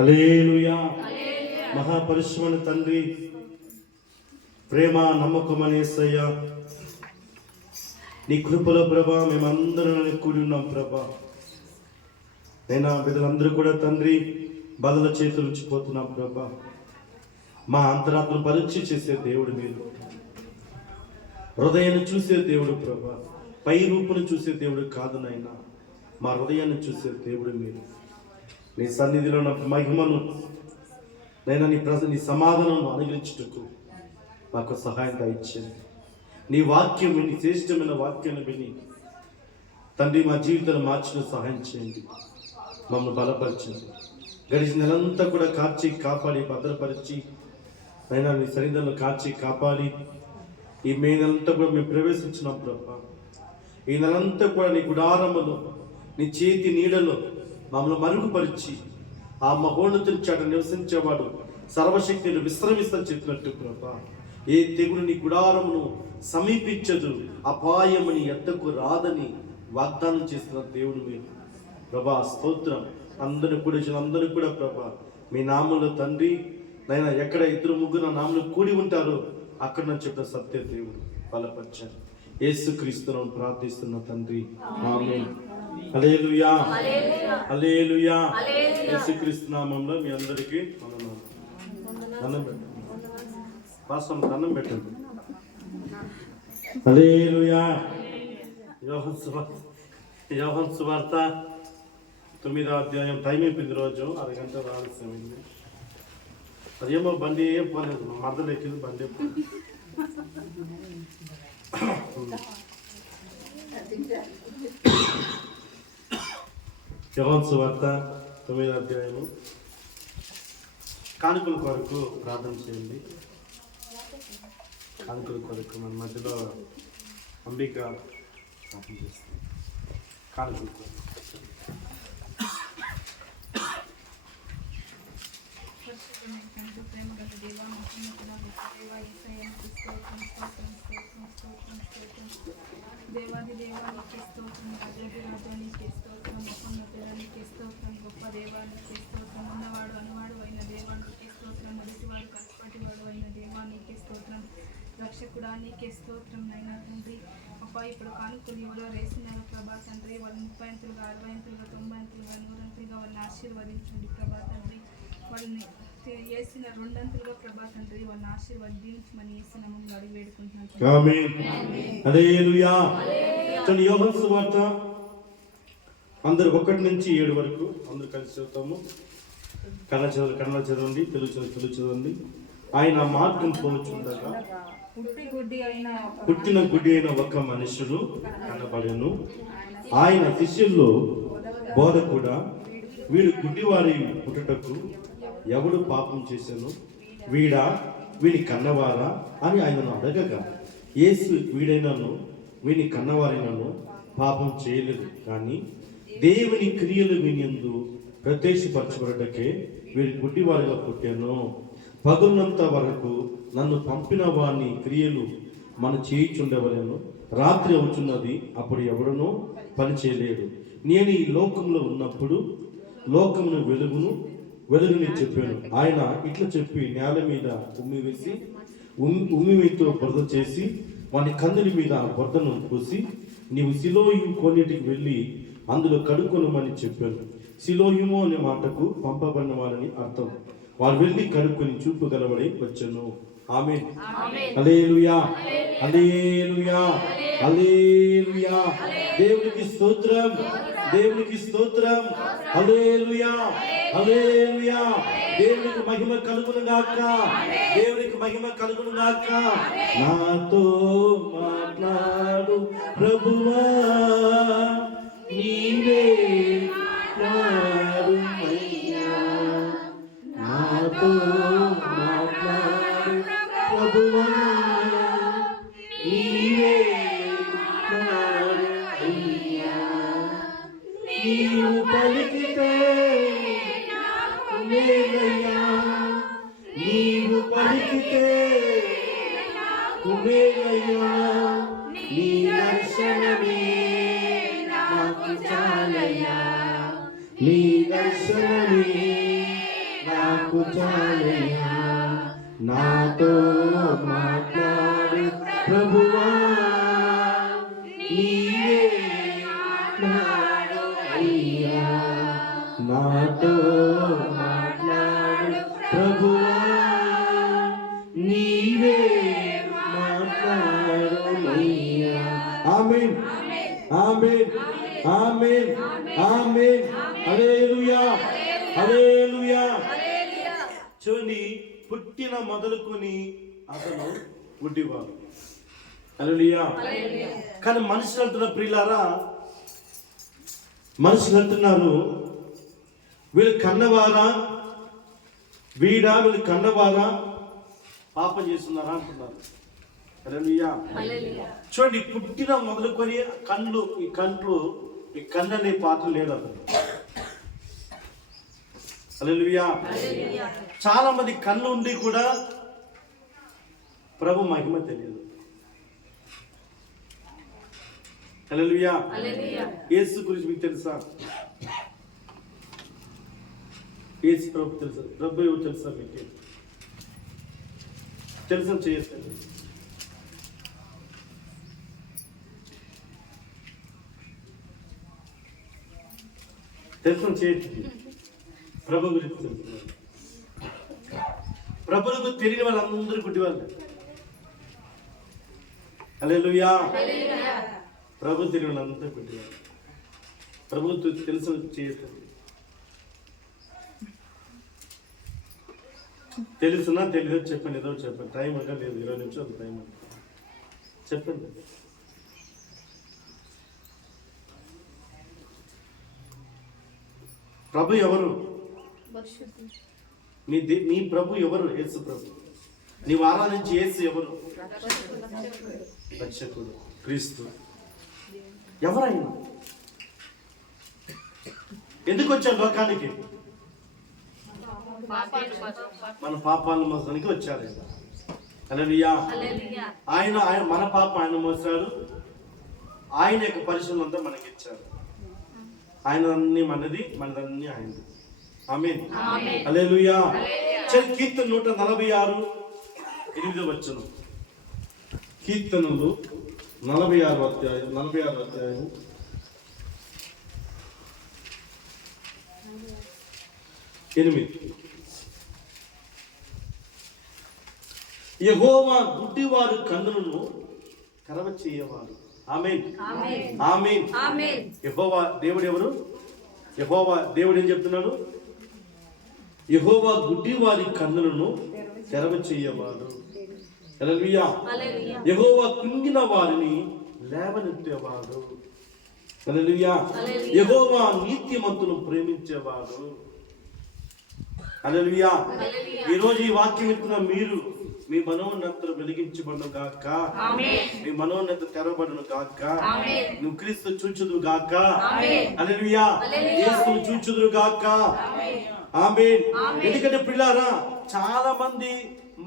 హల్లెలూయా. మహాపరిశుద్ధుని తండ్రి, ప్రేమ నమ్మకం అనే యేసయ్య, నీ కృపలో ప్రభా మేమందరం కూడి ఉన్నాం ప్రభా. నేను బిడ్డలందరూ కూడా తండ్రి బదల చేతులు ఉంచిపోతున్నాం ప్రభా. మా అంతరాత్మను పరీక్ష చేసే దేవుడు మీరు, హృదయాన్ని చూసే దేవుడు ప్రభా. పై రూపును చూసే దేవుడు కాదు నాయనా, మా హృదయాన్ని చూసే దేవుడు మీరు. నీ సన్నిధిలో నా మహిమను నైనా నీ సమాధానం అనుగ్రహించుటకు మాకు సహాయం దయచేయండి. నీ వాక్యం విని, శ్రేష్టమైన వాక్యాన్ని విని తండ్రి మా జీవితాలు మార్చిన సహాయం చేయండి. మమ్మల్ని బలపరచండి. గడిచిన నెలంతా కూడా కాచి కాపాడి భద్రపరిచి అయినా నీ సన్నిధిలో కాచి కాపాడి ఈ మే నెలంతా కూడా మేము ప్రవేశించినాం ప్రభా. ఈ నెలంతా కూడా నీ గుడారములో నీ చేతి నీడలో మమ్మల్ని మరుగుపరిచి ఆ మహోన్నతుని చాట నివసించేవాడు సర్వశక్తిని విశ్రమిస్తని చెప్పినట్టు ప్రభా. ఏ తెగులు నీ గుడారమును సమీపించదు, అపాయమని ఎద్దకు రాదని వాగ్దానం చేస్తున్న దేవుడు మీరు ప్రభా. స్తోత్రం. అందరిని కూడా ప్రభా మీ నామములో తండ్రి నైనా ఎక్కడ ఇద్దరు ముగ్గురు నా నామములో కూడి ఉంటారో అక్కడ నుంచి చెప్పిన సత్య దేవుడు బలపరచండి. యేసుక్రీస్తును ప్రార్థిస్తున్న తండ్రి, ఆమేన్. హల్లెలూయా, హల్లెలూయా. యేసుక్రీస్తు నామములో మీ అందరికీ దండం పెట్టండి. పాస్టర్ దండం పెట్టండి. హల్లెలూయా. యోహాను సువార్త 9వ అధ్యాయం. టైం అయిపోయింది, రోజు అరగంట ఆలస్యమైంది. అదేమో బండి ఏం పోలేదు, మరదలు ఎక్కింది బండి. యోహాను సువార్త 9వ అధ్యాయము. కానుకల కొరకు ప్రార్థన చేయండి. కానుకల కొరకు మన మధ్యలో అంబిక ప్రార్థన చేస్తుంది. కానుకల కొరకు దేవాది దేవానికి స్తోత్రం, రాజాది రాజానికి స్తోత్రం, మహోన్నతునికి స్తోత్రం, గొప్ప దేవానికి స్తోత్రం, ఉన్నవాడు అనువాడు అయిన దేవానికి స్తోత్రం, మొదటివాడు కనపటివాడు అయిన దేవానికి స్తోత్రం, రక్షకుడా నీకే స్తోత్రం. నైనా తండ్రి అబ్బా, ఇప్పుడు కానుకలు ఎవరో వేసినారు ప్రభా తండ్రి, వాళ్ళు 30 అంతులుగా 60 అంతులుగా 90 అంతులుగా 100 అంతులుగా వాళ్ళని ఆశీర్వదించండి ప్రభా తండ్రి. వాళ్ళని వేసిన 2 అంతులుగా ప్రభా తండ్రి వాళ్ళని ఆశీర్వదించమని వేసిన మమ్మల్ని అడిగి వేడుకుంటున్నాను. ఆమేన్. హల్లెలూయా. యోహాను సువార్త అందరూ 1 నుంచి 7 వరకు అందరూ కలిసి చదువుతాము. కన్నడ చదవండి, తెలుగు చదవండి. ఆయన మార్గం పోచుండగా పుట్టిన గుడ్డి అయిన ఒక మనుషుడు కనబడెను. ఆయన శిష్యుల్లో బోధకుడా, వీడు గుడ్డివారి పుట్టుటకు ఎవడు పాపం చేశాను, వీడి కన్నవారా అని ఆయనను అడగగా, యేసు వీడైనను వీని కన్నవారైనను పాపం చేయలేదు, కానీ దేవుని క్రియలు వీనియందు ప్రత్యక్షపరచబడటకే వీడి గుడ్డివారిగా పుట్టాను. పగులంత వరకు నన్ను పంపిన వాని క్రియలు మన చేయుచుండవలను. రాత్రి అవుతున్నది, అప్పుడు ఎవడనో పని చేయలేడు. నేను ఈ లోకంలో ఉన్నప్పుడు లోకమును వెలుగుని చెప్పాను. ఆయన ఇట్లా చెప్పి నేల మీద ఉమ్మితో బురద చేసి వాని కందుని మీద బురదను పోసి, నీవు సిలోయు కొన్నిటికి వెళ్ళి అందులో కడుక్కొనమని చెప్పాను. సిలోయుము అనే మాటకు పంపబడిన వారని అర్థం. వారు వెళ్ళి కడుక్కొని చూపు గలవడి వచ్చాను. ఆమేన్. హల్లెలూయా, హల్లెలూయా, హల్లెలూయా. దేవునికి స్తోత్రం, దేవునికి స్తోత్రం. హల్లెలూయా, హల్లెలూయా. దేవునికి మహిమ కలుగును గాక, దేవునికి మహిమ కలుగును గాక. నాతో మాట్లాడు ప్రభువా, నీవే నారుమయ్యా. నాతో మాట్లాడు ప్రభువా, నీవే నారుమయ్యా. నీవు పలికితే ఉమేలయ్యా, నీవు పలికితే ఉమేలయ్యా. నీ దర్శనమే నాకు చాలయ్యా, నీ దర్శనమే నాకు చాలయ్యా, నాతో మాట్లాడు ప్రభువా, నీవే మాట్లాడు అయ్యా, నాతో మాట్లాడు ప్రభువా, నీవే మాట్లాడు అయ్యా. ఆమేన్, ఆమేన్, ఆమేన్, ఆమేన్. హల్లెలూయా, హల్లెలూయా. చూడండి, పుట్టిన మొదలుకొని అతను గుడ్డివాడు. హల్లెలూయా. కానీ మనుషులు అంటున్న ప్రియులారా, మనుషులు అంటున్నారు వీళ్ళు కన్నవారా, వీళ్ళు కన్నవారా పాపం చేస్తున్నారా అంటున్నారు. హల్లెలూయా. చూడండి, పుట్టిన మొదలుకొని కళ్ళు, ఈ కన్ను అనే పాత్ర లేదు అతను. హల్లెలూయా. చాలా మంది కళ్ళు ఉండి కూడా ప్రభు మహిమ తెలియదు. హల్లెలూయా. యేసు గురించి మీకు తెలుసా? యేసు ప్రభు తెలుసా? ప్రభు ఎవరు తెలుసా మీకు? తెలుసా? చేయొచ్చు. తెలుసా? చేయొచ్చు. ప్రభు గురించి తెలుసు. ప్రభువుకు తెలియని వాళ్ళందరూ గుడ్డి వాళ్ళు. హల్లెలూయా. ప్రభు తెలియని వాళ్ళందరూ గుడ్డి వాళ్ళు. ప్రభు తెలుసు చేయొచ్చు. తెలుసునా తెలియదో చెప్పండి, ఏదో చెప్పండి. టైం అంటే లేదు, 20 నిమిషాలు టైం అంటే చెప్పండి. ప్రభు ఎవరు? నీ ప్రభు ఎవరు? యేసు ప్రభు. నీవు ఆరాధించి యేసు ఎవరు? రక్షకుడు, క్రీస్తు. ఎవరైనా ఎందుకు వచ్చారు లోకానికి? మన పాపాలను మోసడానికి వచ్చారు. హల్లెలూయా. ఆయన మన పాప ఆయన మోసాడు, ఆయన యొక్క పరిశుభ్రం అంతా మనకి ఇచ్చారు. ఆయన అన్ని మనది, మనదన్నీ ఆయనది. ఆమేన్, హల్లెలూయా. కీర్తన 146 8వ వచనం. కీర్తనలు 46వ అధ్యాయం 8. యెహోవా గుడ్డివారు కన్నులను తెరవ చేయవాడు. ఆమేన్, ఆమేన్, ఆమేన్. యెహోవా దేవుడు ఎవరు? యెహోవా దేవుడు ఏం చెప్తున్నాడు? యెహోవా గుడ్డివారి కన్నులను తెరవ చేయవాడు. హల్లెలూయా. యెహోవా కృంగిన వారిని లేవనెత్తేవాడు. హల్లెలూయా. యెహోవా నీతిమంతులను ప్రేమించేవాడు. హల్లెలూయా. ఈ రోజు ఈ వాక్యం వింటున్న మీరు, మీ మనోన్నతలు వెలిగించబడును గాక, మీ మనోన్నత తెరవబడును గాక, నువ్వు క్రీస్తు చూచుదు గాక. హల్లెలూయా. యేసును చూచుదురు గాక. ఆమేన్. ఎందుకంటే పిల్లారా, చాలా మంది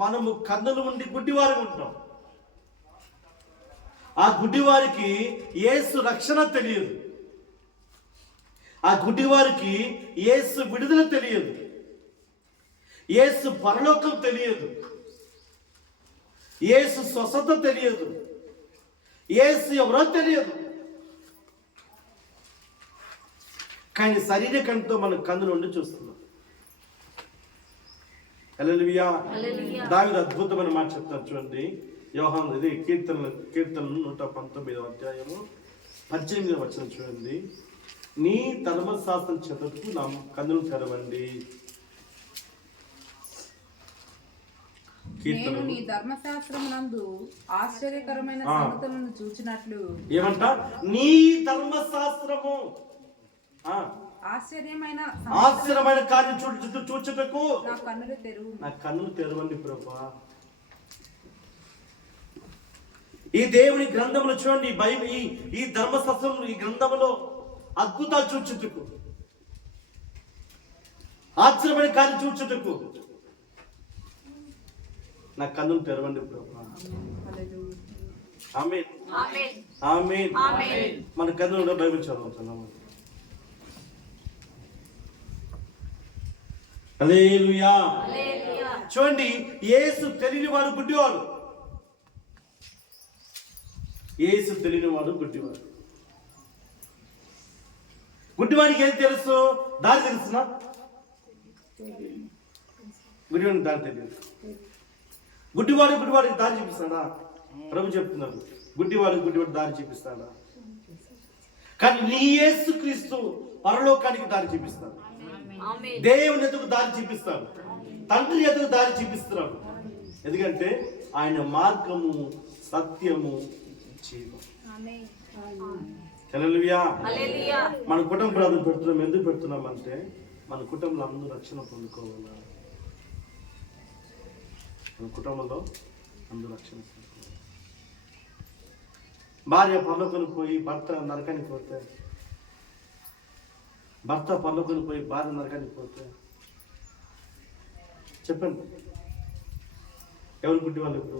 మనము కన్నులు ఉండి గుడ్డివారు ఉంటాం. ఆ గుడ్డివారికి యేసు రక్షణ తెలియదు, ఆ గుడ్డివారికి యేసు విడుదల తెలియదు, యేసు పరలోకం తెలియదు, యేసు స్వస్థత తెలియదు, యేసు ఎవరో తెలియదు. కానీ శరీర కంటితో మనం కన్నులు ఉండి చూస్తున్నాం. హల్లెలూయా. దావీదు అద్భుతమైన మాట చెప్తారు చూడండి. యోహాను ఇది కీర్తనలు 119వ అధ్యాయము 18వ వచనం చూడండి. నీ ధర్మశాస్త్రం చదువుకు నా కన్నులు తెరవండి. నేను నీ ధర్మశాస్త్రమునందు ఆశ్చర్యకరమైన సంగతులను చూచినట్లు. ఏమంట? నీ ధర్మశాస్త్రము ఆశ్చర్యమైన కార్యం చూచుటకు నా కన్నులు తెరవండి ప్రభువా. ఈ దేవుని గ్రంథములు చూడండి, బైబిల్ ఈ ధర్మశాస్త్రం ఈ గ్రంథములో అద్భుతాలు చూచుటకు, ఆశ్చర్యమైన కార్యం చూచుటకు నా కన్నులు తెరవండి ప్రభువా. ఆమేన్, ఆమేన్. మన కన్నులు బైబిల్ చదువుతున్నాము. హల్లెలూయా. చూడండి, యేసు తెలియనివాడు గుడ్డివాడు. యేసు తెలియనివాడు గుడ్డివాడు. గుడ్డివాడికి ఏది తెలుసు? దారి తెలుసునా? గుడ్డివాడికి దారి తెలియదు. గుడ్డివాడికి దారి చూపిస్తాడా? ప్రభు చెప్తున్నాడు, గుడ్డివాడు దారి చూపిస్తాడా? కానీ నీ యేసుక్రీస్తు పరలోకానికి దారి చూపిస్తాడు. దేవుని ఎదుగు దారి చూపిస్తాడు. తండ్రి ఎదుగు దారి చూపిస్తున్నాడు. ఎందుకంటే ఆయన మార్గము, సత్యము, జీవం. హల్లెలూయా. మన కుటుంబ ప్రార్థన పెడుతున్నాం. ఎందుకు పెడుతున్నాం అంటే మన కుటుంబంలో అందరూ రక్షణ పొందుకోవాలి. మన కుటుంబంలో అందరూ రక్షణ పొందుకోవాలి. భార్య పరలోకానికి పోయి భర్త నరకానికి పోతే, భర్త పరలోకానికి పోయి భార్య నరకానికి పోతే, చెప్పండి ఎవరు గుడ్డి వాళ్ళు? ఇప్పుడు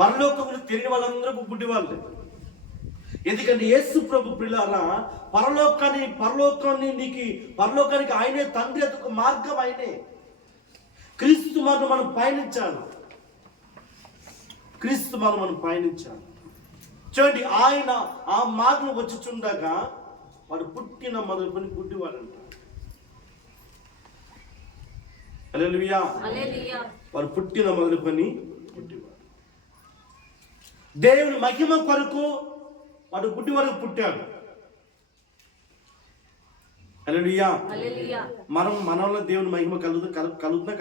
పరలోకములు తిరిగి వాళ్ళందరూ గుడ్డి వాళ్ళే. ఎందుకంటే యేసు ప్రభు ప్రియులారా, పరలోకానికి ఆయనే తండ్రి అతకు మార్గం. ఆయనే క్రీస్తు మార్గం. మనం పయనించాలి. క్రీస్తు మార్గం మనం పయనించాలి. చూడండి, ఆయన ఆ మార్గం వచ్చుచుండగా వాడు పుట్టిన మొదలుకొని గుడ్డివాడంట. హల్లెలూయా. వాడు పుట్టిన మొదలుకొని గుడ్డివాడు. దేవుని మహిమ కొరకు వాడు గుడ్డి వరకు పుట్టాడు. హల్లెలూయా. మనలో దేవుని మహిమ కలుగుతుందా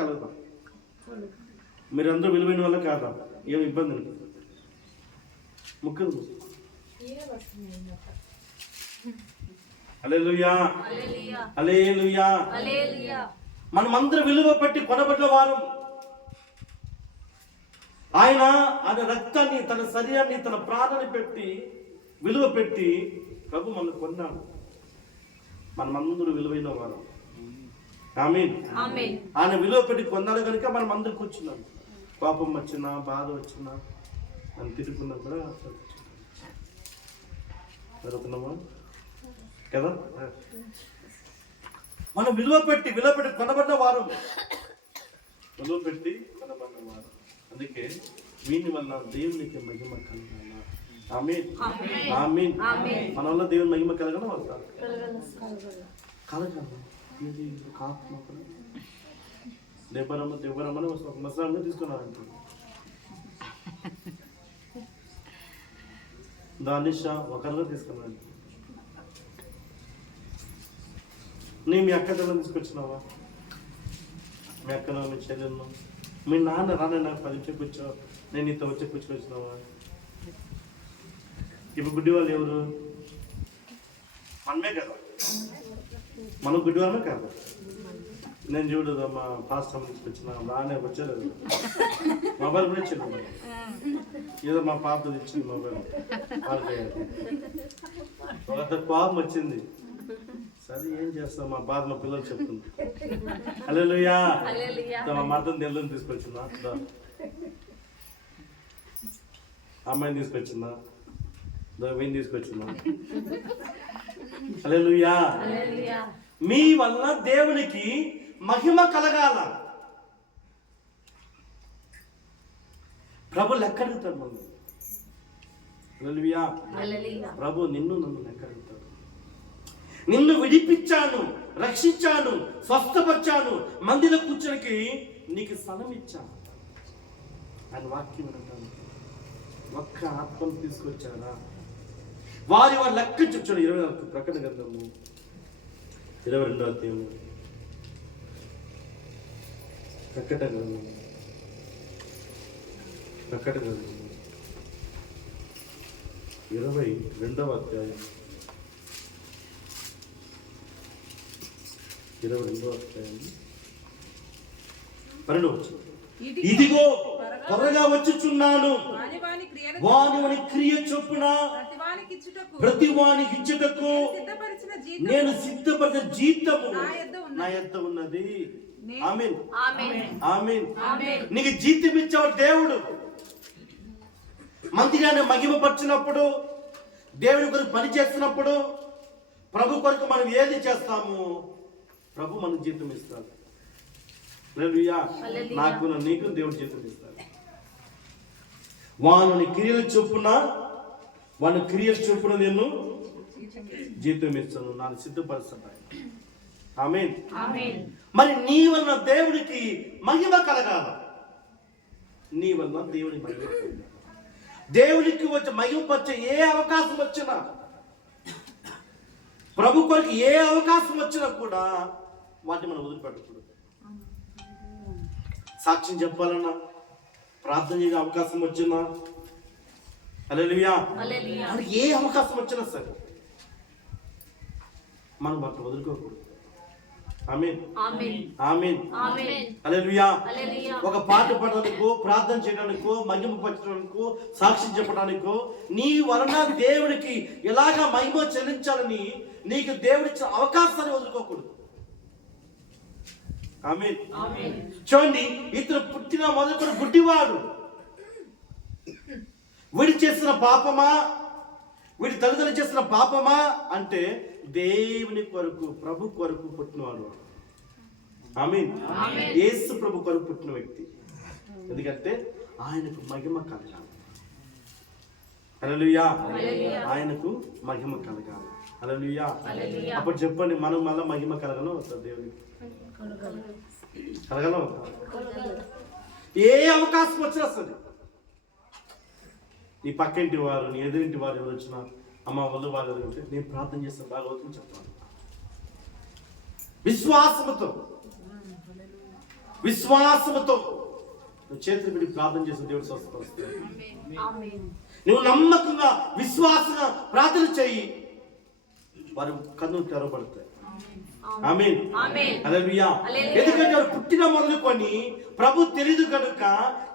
కలుగుతా? మీరందరూ విలువైన వల్ల కాదా? ఏం ఇబ్బంది లేదు. ముఖ్యం. హల్లెలూయా. హల్లెలూయా. మనమందరూ విలువ పెట్టి కొనబడ్డ వారు. ఆయన రక్తాన్ని, తన శరీరాన్ని, తన ప్రాణాన్ని పెట్టి, విలువ పెట్టి ప్రభు మనల్ని కొన్నాడు. మనమందరూ విలువైన వారు. ఆమేన్. ఆయన విలువ పెట్టి కొన్నాడు కనుక మనం అందరూ కూర్చున్నాం. కోపం వచ్చినా, బాధ వచ్చినా, మనం తిరుగుతున్నా కూడా జరుగుతున్నామా కదా? మనం విలువ పెట్టి కొనబడ్డ వారు. విలువ పెట్టి కొనబడ్డ వారు. అందుకే వీని వల్ల దేవునికి మహిమ కలగాల. ఆమేన్. ఆమేన్. మన వల్ల దేవుని మహిమ కలగడం అవుతారు. కలగాలి. ఇది ఆత్మ దేవరమ్మని ఒక మసలాన్ని తీసుకున్నారంట. దానిషా ఒకరిగా తీసుకున్నాడు. నీ మీ అక్క పిల్లలు తీసుకొచ్చినావా? మీ అక్కను, మీ చెల్లెలను, మీ నాన్న రానే నాకు 10 చెప్పొచ్చా, నేను ఇంత వచ్చి కూర్చుకొచ్చినావా? ఇప్పుడు గుడ్డి వాళ్ళు ఎవరు? మనమే కదా. మనం గుడ్డి వాళ్ళమే కాదు. నేను చూడు మా పాస్టర్ తీసుకొచ్చిన రానే వచ్చలేదు. మొబైల్ కూడా ఇచ్చింది. ఏదో మా పాప ఇచ్చింది మొబైల్. ఒక కోపం వచ్చింది. సరే ఏం చేస్తాం, మా బాధ మా పిల్లలు చెప్తుంది. హల్లెలూయా. మా మర్దం తెల్లని తీసుకొచ్చిందా, అమ్మాయిని తీసుకొచ్చిందా, వీని తీసుకొచ్చిందా? హల్లెలూయా. మీ వల్ల దేవునికి మహిమ కలగాల. ప్రభు లెక్క అడుగుతాడు మనం. హల్లెలూయా. ప్రభు నన్ను లెక్క అడుగుతాడు. నిన్ను విడిపించాను, రక్షించాను, స్వస్థపరిచాను, మందిలో కూర్చోనికి నీకు స్థలం ఇచ్చాను. ఆయన వాక్యం అంటాను. ఒక్క ఆత్మను తీసుకొచ్చారా? వారి లెక్క చూచాడు. 24 ప్రకటన గ్రంథము 22వ అధ్యాయము. ప్రకటన గ్రంథము 22వ అధ్యాయం 22వ అధ్యాయం 12వ వచనం. ఇదిగో త్వరగా వచ్చుచున్నాను, వాని క్రియ చొప్పున ప్రతి వానికి ఇచ్చుటకు నేను సిద్ధపడిన జీతము నా యొద్ద ఉన్నది. ఆమేన్. ఆమేన్. నీకు జీతం ఇచ్చాడు దేవుడు. మందిగానే మహిమపరిచినప్పుడు, దేవుని కొరకు పని చేస్తున్నప్పుడు, ప్రభు కొరకు మనం ఏది చేస్తాము? ప్రభు మనకు జీతం ఇస్తాడు. హల్లెలూయా. నాకు నీకు దేవుడు జీతం ఇస్తాడు. వాని క్రియల చొప్పున నేను జీతం ఇస్తాను, నాకు సిద్ధపరుస్తాను. ఆమేన్. మరి నీ వలన దేవుడికి మహిమ కలగాల. నీ వలన దేవుడి మహిమ కలగాలి. దేవుడికి వచ్చే మహిమ వచ్చే ఏ అవకాశం వచ్చినా, ప్రభు కొరకు ఏ అవకాశం వచ్చినా కూడా వాటిని మనం వదిలిపెట్టకూడదు. సాక్ష్యం చెప్పాలన్నా, ప్రార్థన చేసే అవకాశం వచ్చినా, హల్లెలూయా, ఏ అవకాశం వచ్చినా సరే మనం వాటిని వదులుకోకూడదు. ఆమేన్. హల్లెలూయా. ఒక పాట పాడడానికో, ప్రార్థన చేయడానికో, మహిమ పరచడానికో, సాక్ష్యం చెప్పడానికో, నీ వలన దేవుడికి ఎలాగా మహిమ చెల్లించాలని నీకు దేవుడిచ్చిన అవకాశాన్ని వదులుకోకూడదు. ఆమేన్. చూడండి, ఇతను పుట్టిన మొదటి గుడ్డివాడు. వీడి చేసిన పాపమా, వీడి తల్లిదండ్రులు చేసిన పాపమా అంటే దేవుని కొరకు, ప్రభు కొరకు పుట్టినవాడు. ఆమేన్. యేసు ప్రభు కొరకు పుట్టిన వ్యక్తి. ఎందుకంటే ఆయనకు మహిమ కలగాలి. హల్లెలూయా. ఆయనకు మహిమ కలగాలి. హల్లెలూయా. అప్పుడు చెప్పండి, మనం మళ్ళీ మహిమ కలగను దేవునికి కలగలం. ఏ అవకాశం వచ్చినా సరే, నీ పక్కింటి వారు, నీ ఎదురింటి వారు ఎవరు వచ్చినా, అమ్మ వద్దు వాళ్ళు ఉంటే నేను ప్రార్థన చేస్తాను, బాగా అవుతుంది చెప్తాను. విశ్వాసముతో నువ్వు చేతులు పెట్టి ప్రార్థన చేసిన దేవుడు స్వస్థపరుస్తాడు. నువ్వు నమ్మకంగా, విశ్వాసంగా ప్రార్థన చేయి, వారి కన్నులు తెరవబడతాయి. ఆమేన్. హల్లెలూయా. ఎందుకంటే వారు పుట్టిన మొదలుకొని ప్రభు తెలియదు కనుక,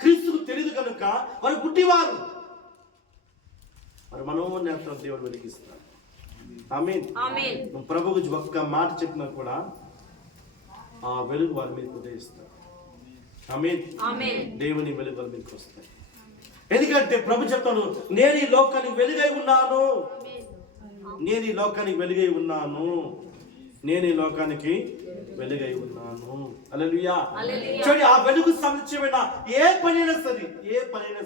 క్రీస్తుకు తెలియదు కనుక వారు పుట్టివారు. మరి మనోనేత్రం దేవుడు వెలిగిస్తాడు. ఆమేన్. నువ్వు ప్రభు గురించి ఒక్క మాట చెప్పినా కూడా ఆ వెలుగు వారి మీద ఉదయిస్తాడు. ఆమేన్. దేవుని వెలుగు వారి మీదకి వస్తాయి. ఎందుకంటే ప్రభు చెప్తాడు, నేను ఈ లోకానికి వెలుగై ఉన్నాను, నేను ఈ లోకానికి వెలుగై ఉన్నాను, నేను ఈ లోకానికి వెలుగై ఉన్నాను. హల్లెలూయా. చూడండి, ఆ వెలుగు సంబంధించిన ఏ పనైనా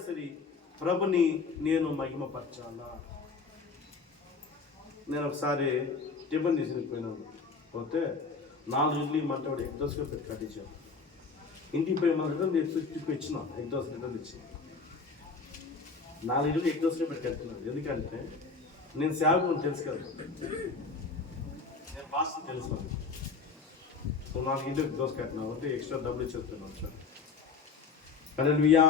సరే ప్రభుని నేను మహిమపరచాలా. నేను ఒకసారి టిఫిన్ తీసుకుపోయినాను, పోతే 4 ఇడ్లీ మంట వాడు ఎగ్ దోసగా పెట్టి కట్టించాను. ఇంటికి పోయి మన రిటర్న్ ఇచ్చిన ఎగ్ దోశ రిటర్న్ ఇచ్చి 4 ఇడ్లీ ఎగ్ దోసగా పెట్టి కట్టినాను. ఎందుకంటే నేను సేవకుని తెలుసు కదా, నేను బాస్ తెలుసు. 4 ఇడ్లీ దోశ కట్టినా అంటే ఎక్స్ట్రా డబ్బులు ఇచ్చేస్తున్నాను. హల్లెలూయా.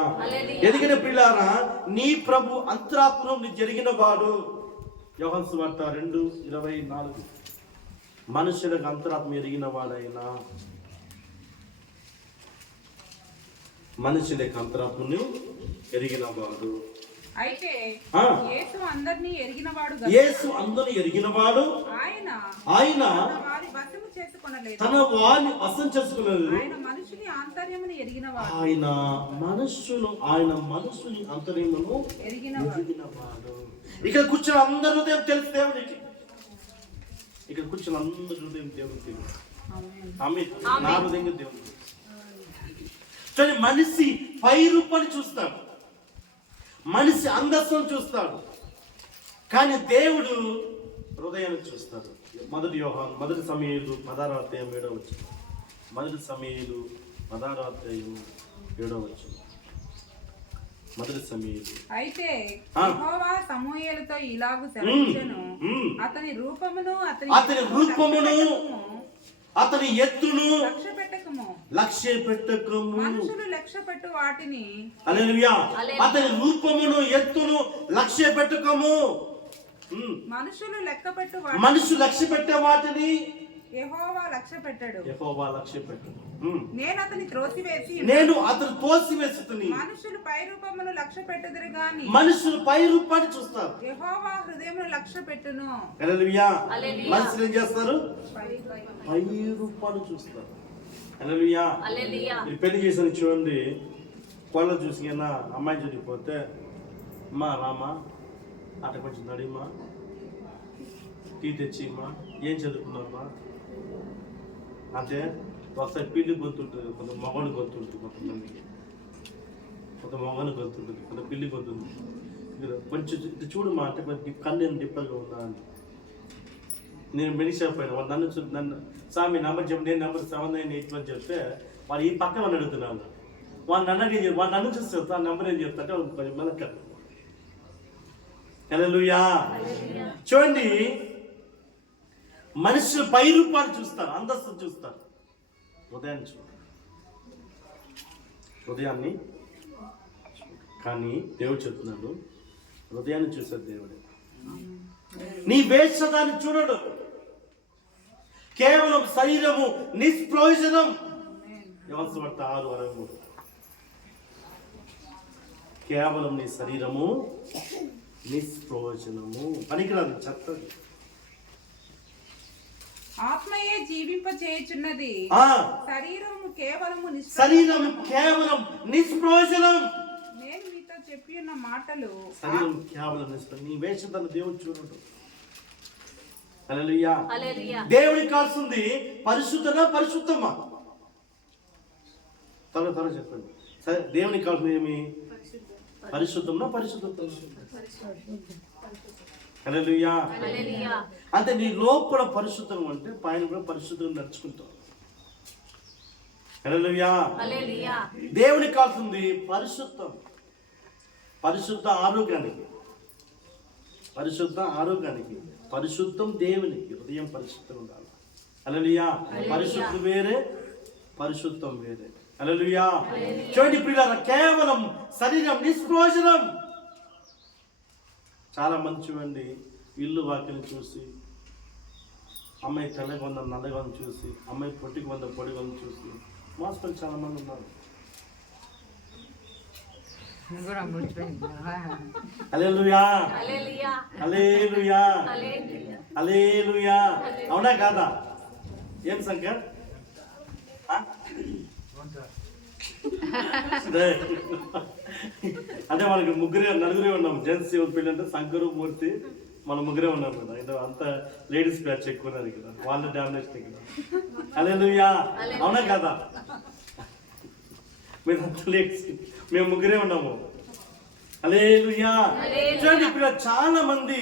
ఎందుకంటే ప్రియులారా, నీ ప్రభు అంతరాత్మలో జరిగిన వాడు. యోహాను సువార్త 2:24 మనుషులకు అంతరాత్మ ఎరిగిన వాడైనా, మనుషులకు అంతరాత్మను ఎరిగిన వాడు. అయితే యేసు అందరినీ ఎరిగినవాడు, ఆయన తన వారిని వశం చేసుకొనలేదు. ఆయన మనసుని ఆంతర్యమును ఎరిగినవాడు. ఇక్కడ కూర్చున్న అందరి హృదయం తెలుసు దేవునికి. ఇక్కడ కూర్చున్న అందరి హృదయం దేవునికి తెలుసు. ఆమేన్. నా హృదయం దేవునికి తెలుసు. మనిషి పై రూపాన్ని చూస్తాడు, మనిషి అందస్సును చూస్తాడు, కానీ దేవుడు హృదయాన్ని చూస్తాడు. మొదటి సమూయేలు 16:7. మొదటి సమూయేలు 16:7. మొదటి సమూయేలు. అయితే యెహోవా సమూయేలుతో ఇలాగు సెలవిచ్చెను, అతని రూపమును అతని ఎత్తును లక్ష్య పెట్టకము. మనుషులు లక్ష్య పెట్టు వాటిని. హల్లెలూయా. అతని రూపమును ఎత్తును లక్ష్య పెట్టకము. మనుషులు లక్ష్య పెట్టే వాటిని యెహోవా లక్ష్య పెట్టాడు. నేను అతని తోసివేసి మనుషులు పై రూపమును లక్ష్య పెట్టదురు గాని మనుషులు పై రూపాన్ని చూస్తారు, యెహోవా హృదయమును లక్ష్య పెట్టును. హల్లెలూయా. మనుషులు ఏం చేస్తారు? పై రూపాన్ని చూస్తారు. హల్లెలూయా. మీరు పెళ్లి చేసిన చూడండి, కోళ్ళ చూసి అమ్మాయి చనిపోతే, అమ్మా రామా అట్ట కొంచెం నడిమా, టీ తెచ్చిమ్మా, ఏం చదువుకున్నామా, అంటే ఒకసారి పిల్లి గొంతుంటుంది, కొంత మగని గొంతుంటుంది, కొంతమందికి కొంత మగని గొంతుంటుంది, కొంత పిల్లి గొంతుంటుంది. కొంచెం ఇది చూడు మా అంటే కొంచెం కళ్ళు డిప్పలుగా ఉందా అని. నేను మెడిసిన్ పోయినా వాడు నన్ను స్వామి నెంబర్ చెప్పి నేను నెంబర్ 7981 చెప్తే వాడు ఈ పక్క వాడిని అడుగుతున్నాను. వాడు నన్ను చూస్తే ఆ నెంబర్ ఏం చెప్తా అంటే వాడు కొంచెం మెలక్కడు. హల్లెలూయా. చూడండి, మనుషులు పై రూపాలు చూస్తారు, అంతస్తు చూస్తారు, హృదయాన్ని చూడరు. హృదయాన్ని కానీ దేవుడు చెప్తున్నాడు, హృదయాన్ని చూసాడు దేవుడు. నీ వేషధాన్ని చూడడు, కేవలం శరీరము నిష్ప్రయోజనం. యెహోషువ 6:23. కేవలం నీ శరీరము నిష్ప్రయోజనము, పనికిరాదు, చెత్తది. ఆత్మయే జీవింప చేయుచున్నది, శరీరము కేవలము శరీరం కేవలం నిష్ప్రయోజనం. నేను మీతో చెప్పి ఉన్న మాటలు శరీరం కేవలం నిష్ప్రయోజనం. నీ వేషధాన్ని దేవుడు చూడడు. హల్లెలూయా. దేవుడికి కాల్సింది పరిశుద్ధమా? త్వరగా చెప్పండి. సరే, దేవునికి కావాల్సింది ఏమి? పరిశుద్ధంలో పరిశుద్ధత. హల్లెలూయా. అంటే నీ లోపల పరిశుద్ధం అంటే పైన కూడా పరిశుద్ధంగా నడుచుకుంటావు. హల్లెలూయా. దేవునికి కావాల్సింది పరిశుద్ధం, పరిశుద్ధ ఆరోగ్యానికి, పరిశుద్ధం దేవునికి. హృదయం పరిశుద్ధం ఉండాలి. హల్లెలూయా. పరిశుద్ధం వేరే, పరిశుద్ధం వేరే. హల్లెలూయా. చూడండి ప్రియులారా, కేవలం శరీరం నిష్ప్రయోజనం. చాలా మంది చూడండి, ఇల్లు వాకిని చూసి, అమ్మాయి తెల్లగా ఉందని నల్లగా ఉందని చూసి, అమ్మాయి పొట్టికి వంద పొడిగా ఉందని చూసి మోసపోయి చాలా మంది ఉన్నారు. హల్లెలూయా. హల్లెలూయా. హల్లెలూయా. అవునా కాదా? ఏం సంఖ్య? అంటే మనకి నలుగురే ఉన్నాం. జెంట్స్ పెళ్ళి అంటే శంకరు, మూర్తి, మన ముగ్గురే ఉన్నాం కదా. ఇది అంతా లేడీస్ బ్యాచ్ ఎక్కువ ఉన్నది కదా, వాళ్ళ డామినేషన్ కదా. హల్లెలూయా. అవునా కదా? మీరంతా లేడీస్, మేము ముగ్గురే ఉన్నాము. హల్లెలూయా. చూడండి, ఇప్పుడు చాలా మంది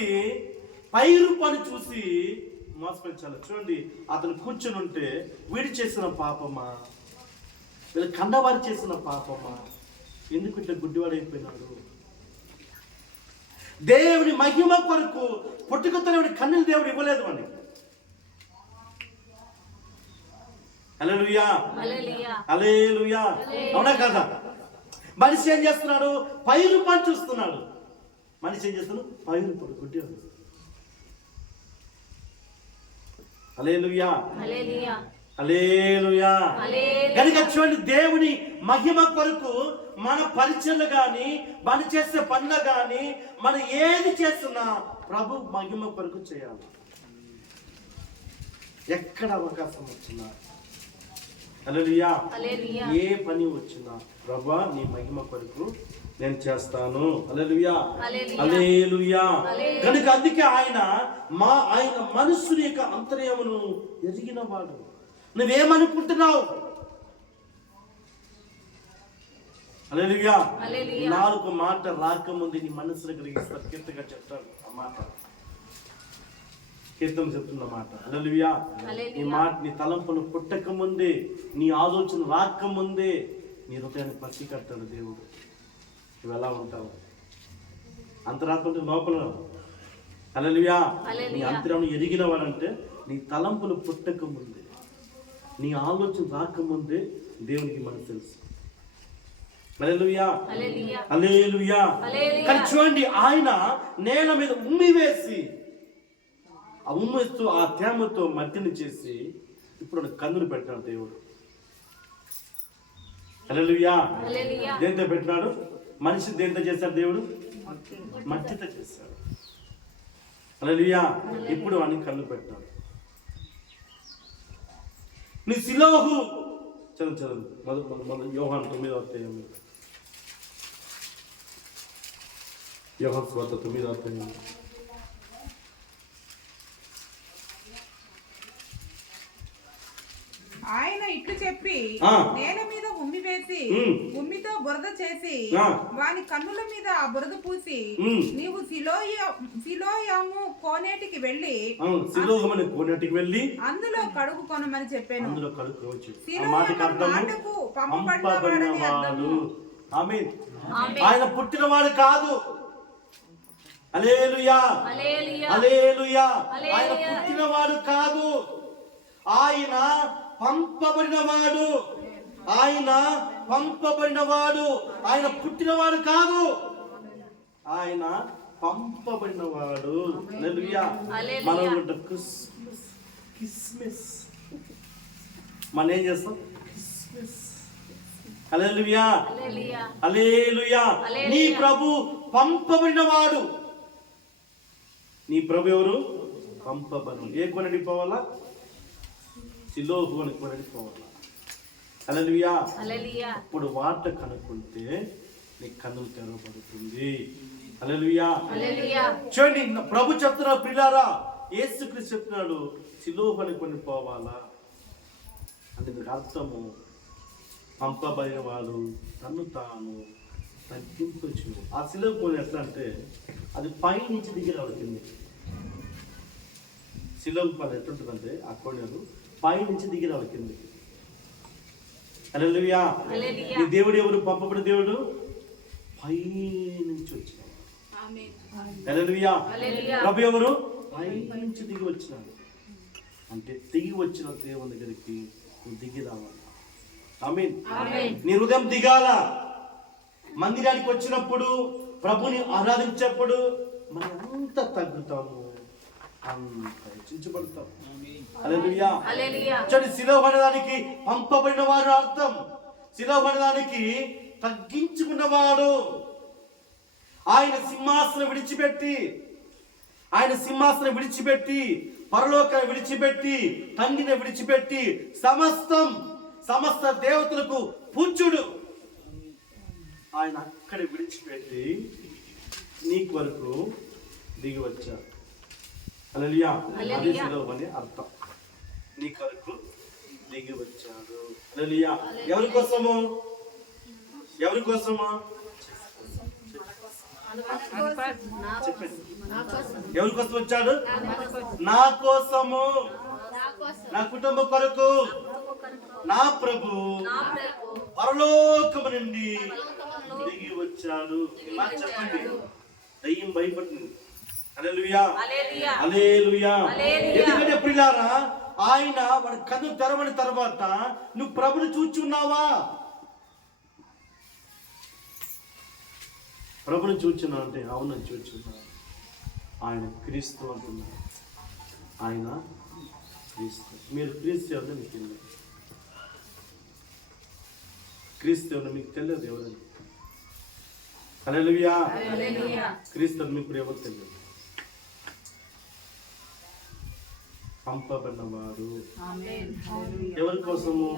పై రూపాన్ని చూసి మోసపరిచాలి. చూడండి, అతను కూర్చొని ఉంటే వీడి చేసిన పాపమా, వీళ్ళు కన్నవారు చేసిన పాపమా, ఎందుకు ఇట్లా గుడ్డివాడైపోయినాడు? దేవుని మహిమ కొరకు పుట్టుకతోనే కన్నులు దేవుడు ఇవ్వలేదు అని. హల్లెలూయా. హల్లెలూయా. అవునా కదా? మనిషి ఏం చేస్తున్నాడు? పై రూపాన్ని చూస్తున్నాడు. మనిషి ఏం చేస్తున్నాడు? పై రూపాడు, గుడ్డివాడు. హల్లెలూయా. హల్లెలూయా. కనుక చూడండి, దేవుని మహిమ కొరకు మన పరిచయలు కానీ, మనం చేసే పనులు కానీ, మనం ఏది చేస్తున్నా ప్రభు మహిమ కొరకు చేయాలి. ఎక్కడ అవకాశం వచ్చినా, హల్లెలూయా, ఏ పని వచ్చినా ప్రభువా నీ మహిమ కొరకు నేను చేస్తాను. హల్లెలూయా. హల్లెలూయా. కనుక అందుకే ఆయన మనుషుని యొక్క అంతర్యమును ఎరిగిన వాడు. నువ్వేమనుకుంటున్నావు? హల్లెలూయా. నాలుగు మాట రాకముందు నీ మనసులో గ్రహిస్తారు. కీర్తనగా చెప్తారు ఆ మాట, కీర్తన చెప్తున్న మాట. హల్లెలూయా. నీ మాట, నీ తలంపులు పుట్టక ముందే, నీ ఆలోచన రాకముందే నీ హృదయాన్ని పసిగట్టాడు దేవుడు. నువ్వు ఎలా ఉంటావు? అంతరాత్మ లోపల. హల్లెలూయా. నీ అంతరాన్ని ఎరిగిన వాడంటే నీ తలంపులు పుట్టక ముందే, నీ ఆలోచన రాకముందే దేవునికి మనకు తెలుసు. హల్లెలూయా. హల్లెలూయా. కానీ చూడండి, ఆయన నేల మీద ఉమ్మి వేసి, ఆ ఉమ్మిస్తూ ఆ తేమతో మట్టిని చేసి ఇప్పుడు కన్నులు పెట్టాడు దేవుడు. హల్లెలూయా. దేంతో పెట్టినాడు? మనిషి దేంతో చేశాడు దేవుడు? మట్టితో చేశాడు. హల్లెలూయా. ఇప్పుడు అని కన్ను పెట్టాడు. నీ సిలోహు చదువు మొదలు యోహాను 9వ అధ్యాయం. యోహాను సువార్త 9వ అధ్యాయం. ఆయన ఇట్లు చెప్పి ఆ. నేల మీద ఉమ్మి వేసి ఉమ్మితో బురద చేసి ఆ. వాని కన్నుల మీద ఆ బురద పూసి నీవు సిలోయాము కోనేటికి వెళ్ళి సిలోహమని కోనేటికి వెళ్ళి అందులో కడుగు కొనమని చెప్పాను. అందులో కడుక్కోవచ్చు. ఆ సిలోయాము మాటకి అర్థము మాటకు పంపబడినవాడు. పంపబడినవాడని అర్థము. ఆమేన్. ఆయన పుట్టినవాడు కాదు. హల్లెలూయా హల్లెలూయా. ఆయన పుట్టినవాడు కాదు, ఆయన పంపబడినవాడు. ఆయన పంపబడినవాడు. ఆయన పుట్టినవాడు కాదు, ఆయన పంపబడినవాడు. హల్లెలూయా. మనం క్రిస్మస్ మనం ఏం చేస్తాం? క్రిస్మస్. హల్లెలూయా హల్లెలూయా. నీ ప్రభు పంపబడినవాడు. నీ ప్రభు ఎవరు? పంపబడు. ఏ కొనడి పోవాలా? సిలోహు అని కొనడి పోవాలా? హల్లెలూయా. ఇప్పుడు వార్త కనుక్కుంటే నీ కన్నులు తెరవబడుతుంది. హల్లెలూయా. చూడండి, ప్రభు చెప్తున్నారు ప్రియులారా, యేసుక్రీస్తు చెప్తున్నాడు సిలోహు అని కొని పోవాలా అంటే అర్థము పంపబడిన వాడు తను తాను తగ్గింపచ్చు. ఆ సిలువ కొని ఎట్లా అంటే అది పైనుంచి దిగి రావుతుంది. సిలువ పని ఎట్లుంటుందంటే ఆ కోణలు పైనుంచి దిగి రావుతుంది. హల్లెలూయా. ఈ దేవుడు ఎవరు? పంపబడిన దేవుడు పై నుంచి వచ్చినాడు. హల్లెలూయా. ప్రభు ఎవరు? పై నుంచి దిగి వచ్చినాడు. అంటే దిగి వచ్చిన దేవుని దగ్గరికి నువ్వు దిగి రావాలి. ఆమేన్. నీ హృదయం దిగాల. మందిరానికి వచ్చినప్పుడు, ప్రభుని ఆరాధించేప్పుడు మనం అంత తగ్గుతాము, అంత హెచ్చించబడతాం. హల్లెలూయా. చూడండి, సిలువ అనడానికి పంపబడిన వాడు అర్థం. సిలువ అనడానికి తగ్గించుకున్నవాడు. ఆయన సింహాసనం విడిచిపెట్టి పరలోకాన్ని విడిచిపెట్టి తండ్రిని విడిచిపెట్టి సమస్త దేవతలకు పూజ్యుడు. ఆయన అక్కడ విడిచిపెట్టి నీ కొరకు దిగి వచ్చాడు. హల్లెలూయా. అది సిలువ అని అర్థం. నీ కొరకు దిగి వచ్చాడు. హల్లెలూయా. ఎవరి కోసము? చెప్పండి. ఎవరి కోసం వచ్చాడు? నా కోసము, నా కుటుంబం కొరకు. నా ప్రభు పరలోకము నుండి దిగి వచ్చాడు. చెప్పండి, దయ్యం భయపడింది. హల్లెలూయా హల్లెలూయా. ఎందుకంటే ప్రియులారా, ఆయన వాడి కన్ను తెరవని తర్వాత నువ్వు ప్రభుని చూచున్నావా? ప్రభుని చూచున్నా అంటే అవునని చూచున్నా. ఆయన క్రీస్తు అంటున్నారు. ఆయన క్రీస్తు. మీరు క్రీస్తు ఎవరో మీకు తెలియదు. క్రీస్తు ఎవరో మీకు తెలియదు. ఎవరని? హల్లెలూయా. క్రీస్తు మీకు ఎవరు తెలియదు. పంపబడినవారు. ఎవరి కోసము?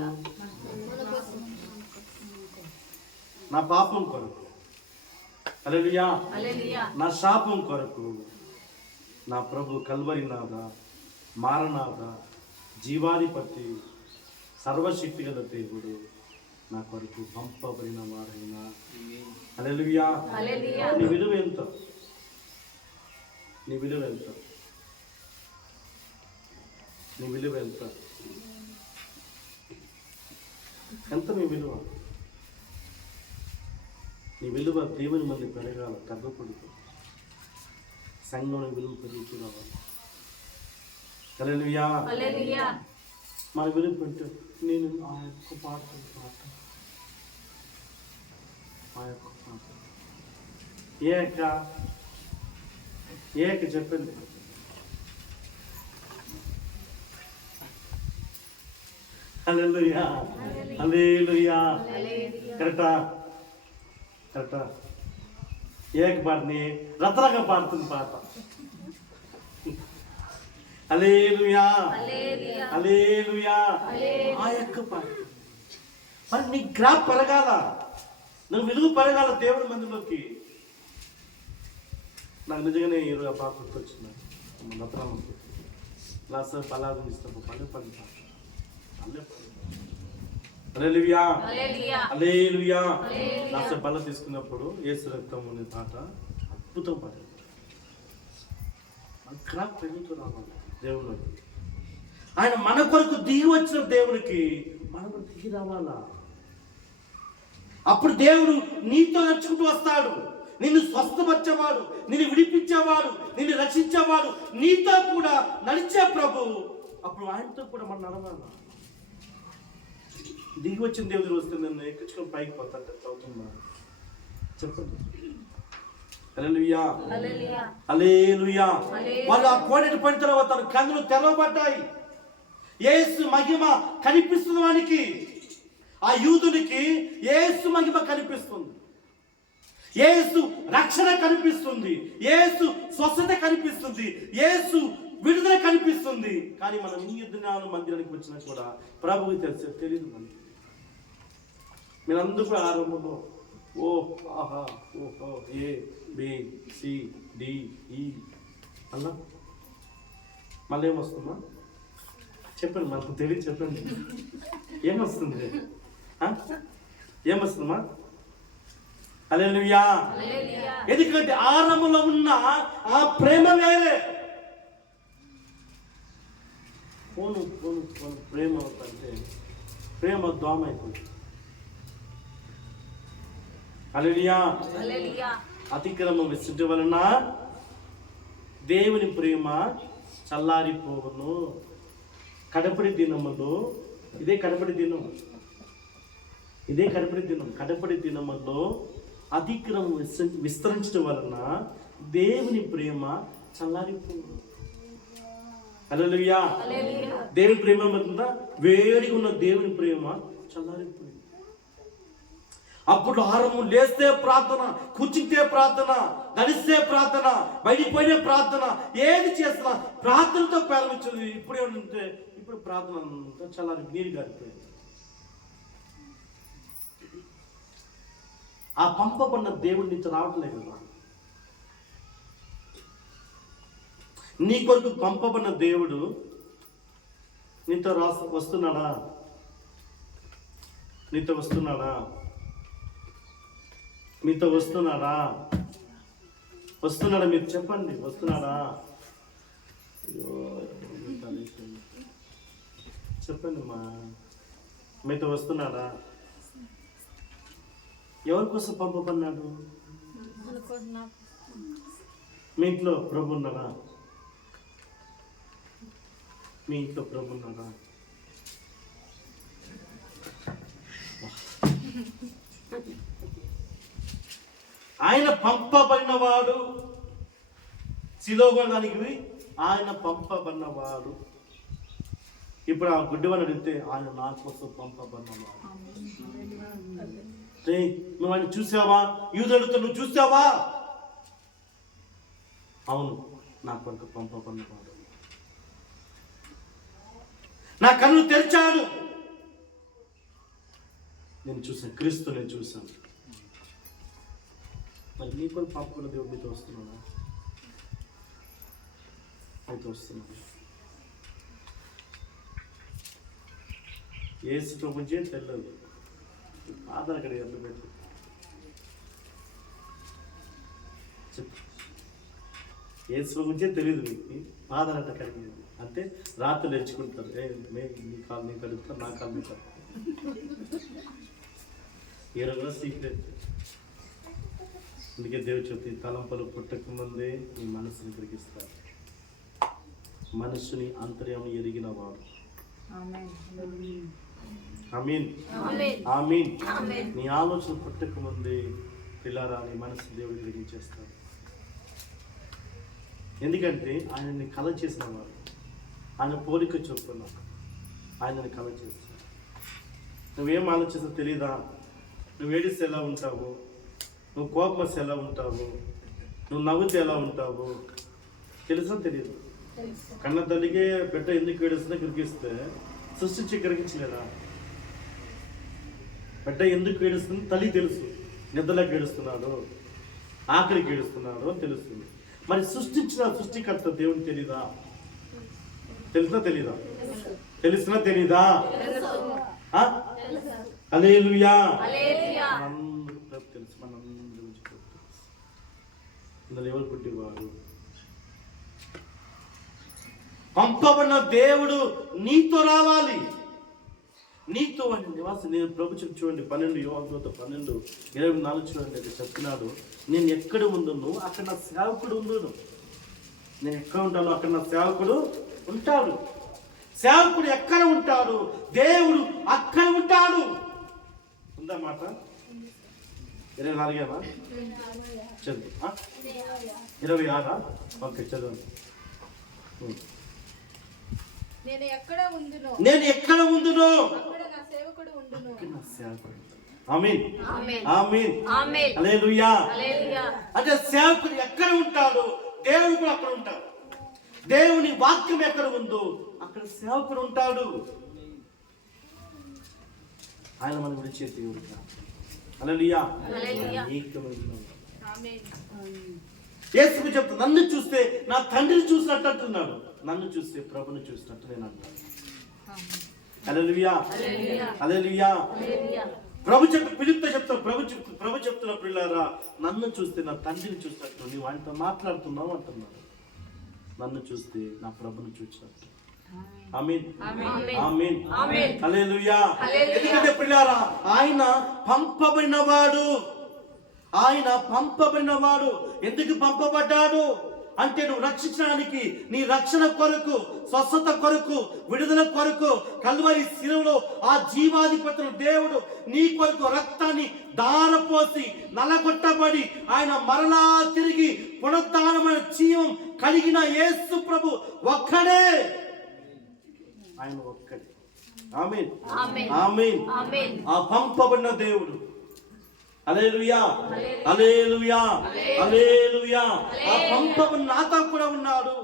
నా పాపం కొరకు. హల్లెలూయా. నా శాపం కొరకు నా ప్రభు కల్వరినాథ, మారనాథ, జీవాధిపతి, సర్వశక్తిగల దేవుడు నా కొరకు పంపబడిన వారైనా. హల్లెలూయా. నీ విలువ ఎంత? నీ విలువ ఎంత? నీ విలువ ఎంత? ఎంత నీ విలువ? నీ విలువ దేవుని మంది పెరగాల, తగ్గకూడదు. సంఘంలో విలువ పెరుగుతూ రావాలి. హల్లెలూయా. మన విలువ పెట్టు. నేను ఆ యొక్క పాట ఏక చెప్పింది. హల్లెలూయా హల్లెలూయా. కరెక్టా? ఏక పాటని రత్నగా పాడుతుంది పాట. హల్లెలూయా హల్లెలూయా. ఆ యొక్క పాట మరి నీ గ్రాఫ్ పెరగాల, నువ్వు విలువ పెరగాల దేవుడి మందిలోకి. నాకు నిజంగానే ఈరోజు ఆ పాట గుర్తొచ్చింది. రత్నం లాస్ట్ పలాదు ఇస్తాము పల్లె పల్లి పాట. పల్లె పల్లి హల్లెలూయా హల్లెలూయా హల్లెలూయా. హల్లెలూయా. లాస్ట్ బల్ల తీసుకున్నప్పుడు యేసు రక్తం అనే పాట అద్భుతం పాట. క్రాప్ పెరుగుతూ రావాలి దేవుళ్ళకి. ఆయన మన కొరకు దిగి వచ్చిన దేవునికి మన కొరకు దిగి రావాలా. అప్పుడు దేవుడు నీతో నడుచుకుంటూ వస్తాడు. నిన్ను స్వస్థపరిచేవాడు, నిన్ను విడిపించేవాడు, నిన్ను రక్షించేవాడు, నీతో కూడా నడిచే ప్రభు. అప్పుడు ఆయనతో కూడా మనం నడవాలా. దిగి వచ్చిన దేవుడు వస్తే నన్ను ఎక్కించుకొని పైకి పోతాడు. చదువుతున్నా చెప్పండి. హల్లెలూయా హల్లెలూయా హల్లెలూయా. హల్లెలూయా. వాళ్ళు ఆ కోడెని పడిన తర్వాత తన కన్నులు తెరవబడ్డాయి. యేసు మహిమ కనిపిస్తుంది వానికి. ఆ యూదునికి యేసు మహిమ కనిపిస్తుంది, యేసు రక్షణ కనిపిస్తుంది, యేసు స్వస్థత కనిపిస్తుంది, యేసు విడుదల కనిపిస్తుంది. కానీ మనం ఈ దినాలు మందిరానికి వచ్చినా కూడా ప్రభువుకి తెలియదు. మనకి మీరందరూ కూడా ఆరంభంలో ఓ ఆహా ఓహో ఏ బి సి డి ఈ అన్నా మళ్ళీ ఏమొస్తుందా చెప్పండి. మనకు తెలియదు చెప్పండి. ఏమొస్తుంది? ఏమొస్తుందమ్మా? హల్లెలూయా. హల్లెలూయా. ఎందుకంటే ఆరంభంలో ఉన్న ఆ ప్రేమ వేరే. పోను పోను పోను ప్రేమ అవుతుంటే ప్రేమ దోమ అవుతుంది. హల్లెలూయా. హల్లెలూయా. అతిక్రమం విసుట వలన దేవుని ప్రేమ చల్లారిపోవును. కడపడి దినములో ఇదే కడపడి దినం, ఇదే కడపడి దినం. కడపడి దినములో అతిక్రమం విస్తరించడం వలన దేవుని ప్రేమ చల్లారిపోవును. హల్లెలూయా. హల్లెలూయా. దేవుని ప్రేమ ఏమవుతుందా? వేడిగా ఉన్న దేవుని ప్రేమ చల్లారిపోయింది. అప్పుడు ఆరంభం లేస్తే ప్రార్థన, కూర్చుంటే ప్రార్థన, నడిస్తే ప్రార్థన, బయటికి పోయిన ప్రార్థన, ఏది చేస్తున్నా ప్రార్థనతో ప్రారంభించింది. ఇప్పుడు ఏమంటే ఇప్పుడు ప్రార్థన అంతా చల్లారి నీరు గారిపోయింది. ఆ పంపబడిన దేవుడి నుంచి రావట్లేదు కదా. నీ కొరకు పంపబడిన దేవుడు నీతో వస్తున్నాడా? నీతో వస్తున్నాడా? మీతో వస్తున్నాడా? వస్తున్నాడా? మీరు చెప్పండి. వస్తున్నాడా? చెప్పండి మా మీతో వస్తున్నాడా? ఎవరి కోసం పంపబడినాడు? మీ ఇంట్లో ప్రభు ఉన్నాడా? మీ ఇంట్లో ప్రభు ఉన్నాడా? ఆయన పంపబడినవాడు. శిలోగడానికి ఆయన పంపబడినవాడు. ఇప్పుడు ఆ గుడ్డివాడు అడిగితే ఆయన నా కోసం పంపబడినవాడు. నువ్వు ఆయన చూసావా? యూదులతో నువ్వు చూసావా? అవును, నా కొరకు పంపబడినవాడు. నా కన్ను తెరిచాడు. నేను చూసాను, క్రీస్తు నేను చూశాను. మరి నీ కూడా పంపబడిన దేవుడు మీతో వస్తున్నాడా? అయితే వస్తున్నాడు. ఏసు ప్రభుజే తెలియదు. ఆధార్ కార్డు ఎంత పెట్టు చెప్పు. ఏసు ప్రభుజే తెలియదు. మీకు ఆధార్ అంట కలిగేది అంటే రాత్రులు ఎంచుకుంటారు. నీ కాలు నీకు అడుగుతారు, నా కాలు నీకు ఏ రోజు సీక్రెట్. అందుకే దేవుడు చెప్తే తలంపలు పుట్టక ముందే నీ మనసుని గ్రహిస్తారు. మనుషుని అంతర్యం ఎరిగిన వాడు. ఆమీన్ ఆమీన్. నీ ఆలోచన పుట్టక ముందే పిల్లారా నీ మనసు దేవుడు గ్రహించేస్తాడు. ఎందుకంటే ఆయనని కళ చేసిన వాడు, ఆయన పోలిక చొప్పున ఆయనని కళ చేస్తాడు. నువ్వేం ఆలోచిస్తా తెలీదా? నువ్వు ఏడిస్తే ఎలా ఉంటావు, నువ్వు కోపం వస్తే ఎలా ఉంటావు, నువ్వు నవ్వుతే ఎలా ఉంటావు తెలుసా? తెలియదు. కన్న తల్లికే బిడ్డ ఎందుకు ఏడుస్తుందో గ్రహిస్తే సృష్టించి గ్రహించలేదా? బిడ్డ ఎందుకు ఏడుస్తుంది తల్లి తెలుసు. నిద్రలోకి ఏడుస్తున్నాడు, ఆఖరికి ఏడుస్తున్నాడు అని తెలుస్తుంది. మరి సృష్టించిన సృష్టికర్త దేవుని తెలీదా? తెలుసా తెలీదా? తెలిసినా తెలీదా? హల్లెలూయా. హల్లెలూయా. మనందరూ ప్రభు తెలుసు, మనందరి గురించి ప్రభు తెలుసు. ఇందులో ఎవరు పుట్టివారు? పంపబడిన దేవుడు నీతో రావాలి. నీతో అని నివాసం. నేను ప్రభు చెప్పు చూడండి 12 యోహాను 12:24 చూడండి. అది చెప్తున్నాడు, నేను ఎక్కడ ఉండును అక్కడ నా సేవకుడు ఉండును. నేను ఎక్కడ ఉంటాను అక్కడ నా సేవకుడు ఉంటాడు. సేవకుడు ఎక్కడ ఉంటాడు, దేవుడు అక్కడ ఉంటాడు. ఉందా మాట? 24 చదువు. 26 ఓకే చదవండి. నేను ఎక్కడ ఉండునో అక్కడ నా సేవకుడు ఉండును. ఆమేన్ ఆమేన్ ఆమేన్ ఆమేన్. హల్లెలూయా. హల్లెలూయా. అంటే సేవకుడు ఎక్కడ ఉంటాడు, దేవుడు కూడా అక్కడ ఉంటాడు. దేవుని వాక్యం ఎక్కడ ఉందో అక్కడ సేవకుడు ఉంటాడు. ఆయన మనం విడిచే దేవుడు కాదు. హల్లెలూయా. హల్లెలూయా. యేసు చెప్తా, నన్ను చూస్తే నా తండ్రిని చూసినట్టు అంటున్నాడు. నన్ను చూస్తే ప్రభుని చూసినట్టు నేను అంటాను. హల్లెలూయా. హల్లెలూయా. హల్లెలూయా. హల్లెలూయా. ప్రభు చెప్పి పిలుపుతో చెప్తాను. ప్రభు చెప్తున్న పిల్లారా, నన్ను చూస్తే నా తండ్రిని చూసినట్టు నీవు ఆయనతో మాట్లాడుతున్నావు అంటున్నాడు. నన్ను చూస్తే నా ప్రభుని చూసినట్టు. ఆమేన్ ఆమేన్ ఆమేన్. హల్లెలూయా. హల్లెలూయా. ఎందుకంటే పిల్లారా, ఆయన పంపబడినవాడు. ఆయన పంపబడినవాడు. ఎందుకు పంపబడ్డాడు అంటే నువ్వు రక్షించడానికి, నీ రక్షణ కొరకు, స్వస్థత కొరకు, విడుదల కొరకు కల్వరి శిలువలో ఆ జీవాధిపతులు దేవుడు నీ కొరకు రక్తాన్ని దారపోసి నలగొట్టబడి ఆయన మరలా తిరిగి పునరుత్థానమైన జీవం కలిగిన యేసు ప్రభు ఒక్కడే. ఆయన ఒక్కడే. ఆమేన్ ఆమేన్. ఆమేన్. ఆమేన్. ఆ పంపబడిన దేవుడు. హల్లెలూయా. హల్లెలూయా. హల్లెలూయా. ఆ పంపబడిన నాతో కూడా ఉన్నాడు.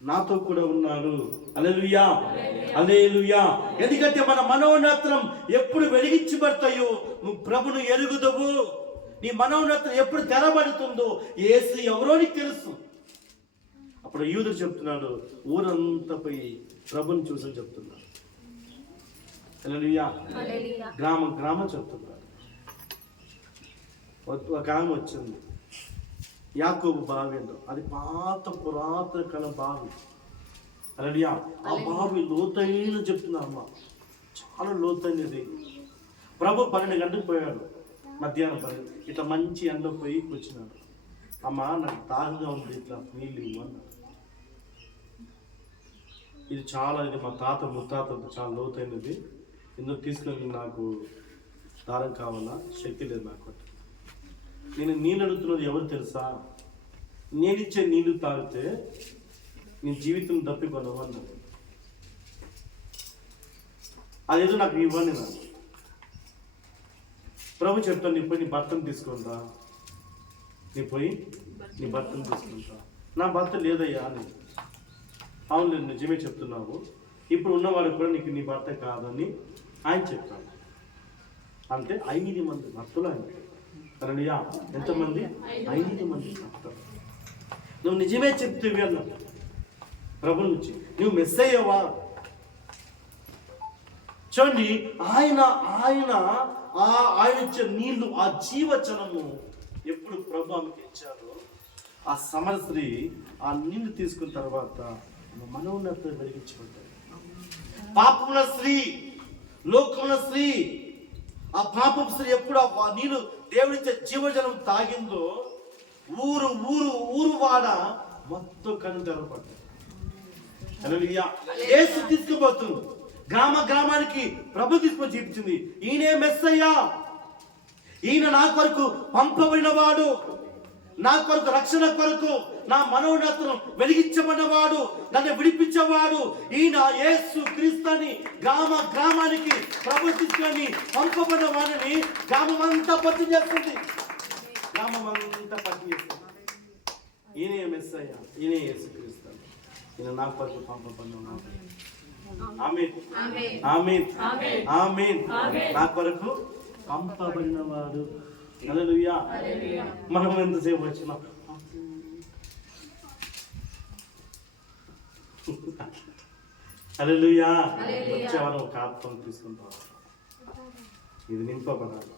నాతో కూడా ఉన్నాడు. హల్లెలూయా. హల్లెలూయా. ఎందుకంటే మన మనోనేత్రం ఎప్పుడు వెలిగించబడతాయో నువ్వు ప్రభును ఎరుగుదవు. నీ మనోనేత్రం ఎప్పుడు తెరబడుతుందో యేసు ఎవరో నీకు తెలుసు. అప్పుడు యూదుడు చెప్తున్నాడు, ఊరంతా పోయి ప్రభుని చూసని చెప్తున్నాడు. హల్లెలూయా. హల్లెలూయా. గ్రామం చెప్తున్నాడు. ఒక ఆమె వచ్చింది, యాకోబు బావి అంట. అది పురాతన కాలం బావి. హల్లెలూయా. ఆ బావి లోతైన చెప్తున్నా అమ్మ, చాలా లోతైనది. ప్రభు 12 గంటలకు పోయాడు, మధ్యాహ్నం 12 ఇట్లా మంచి ఎండ పోయి వచ్చినాడు. అమ్మ నాకు దాహంగా ఉంది, ఇట్లా నీళ్ళు ఇవ్వు అన్నాడు. ఇది మా తాత ముత్తాత చాలా లోతైనది, ఎందుకు తీసుకొని నాకు దారం కావాలా, శక్తి లేదు నాకు. నేను నీళ్ళు అడుగుతున్నది ఎవరు తెలుసా? నేనిచ్చే నీళ్లు తాగితే నీ జీవితం తప్పిపోను అన్నది. అదేదో నాకు ఇవ్వండి. నాకు ప్రభు చెప్తాను, నీ పోయి నీ భర్తను తీసుకుంటా, నీ భర్తను తీసుకుంటా. నా భర్త లేదయ్యా అని. అవును లేదు, నిజమే చెప్తున్నావు. ఇప్పుడు ఉన్నవాడు కూడా నీకు నీ భర్త కాదని ఆయన చెప్పాడు. అంటే 5 మంది భర్తలు ఆయన. హల్లెలూయా. ఎంతమంది? 5 మంది భర్తలు. నువ్వు నిజమే చెప్తేవి అన్నాడు ప్రభు నుంచి. నువ్వు మిస్ అయ్యావా? చూడండి, ఆయన ఇచ్చే నీళ్లు, ఆ జీవజలము ఎప్పుడు ప్రభు ఆమెకి ఇచ్చారో ఆ సమరస్త్రీ ఆ నీళ్లు తీసుకున్న తర్వాత మనోన్నత వెలిగించబడ్డాడు. పాపముల స్త్రీ, లోకముల స్త్రీ, ఆ పాపపు స్త్రీ ఎప్పుడు ఆ నీళ్లు దేవుడిచ్చే జీవజలం తాగిందో ఊరు వాడ మొత్తం కన్ను తెరవబడ్డాడు. హల్లెలూయా. యేసు తీసుకుపోతుంది గ్రామానికి ప్రభు తీసుకొని చూపించింది. ఈయనే మెస్సయ్యా, ఈయన నా కొరకు పంపబడిన వాడు, నా కొరకు రక్షణ కొరకు నా మనోన్నతను వెలిగించబడినవాడు, నన్ను విడిపించేవాడు ఈయన యేసు క్రీస్తుని. గ్రామానికి ప్రభు తీసుకొని పంపబడిన వాడిని గ్రామం అంతా పరిచయం చేస్తుంది. ఈయనే మెస్సయ్య, ఈయనే యేసు క్రీస్తు, ఈయన నా కొరకు పంపబడినవాడు. ఆమేన్ ఆమేన్ ఆమేన్. నా కొరకు పంపబడినవాడు. హల్లెలూయా. మనం ఎంతసేపు వచ్చినాం? హల్లెలూయా. వచ్చేవారు ఒక ఆత్మను తీసుకుంటాం. ఇది నింపబడాలి.